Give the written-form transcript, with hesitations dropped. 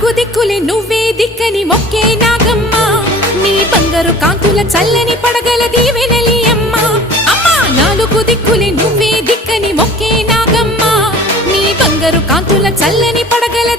నాలుగు దిక్కులే నువ్వే దిక్కని మొక్కే నాగమ్మ నీ బంగారు కాంతుల చల్లని పడగల దీవెనలి అమ్మ అమ్మా నాలుగు దిక్కులే నువ్వే దిక్కని మొక్కే నాగమ్మ నీ బంగారు కాంతుల చల్లని పడగల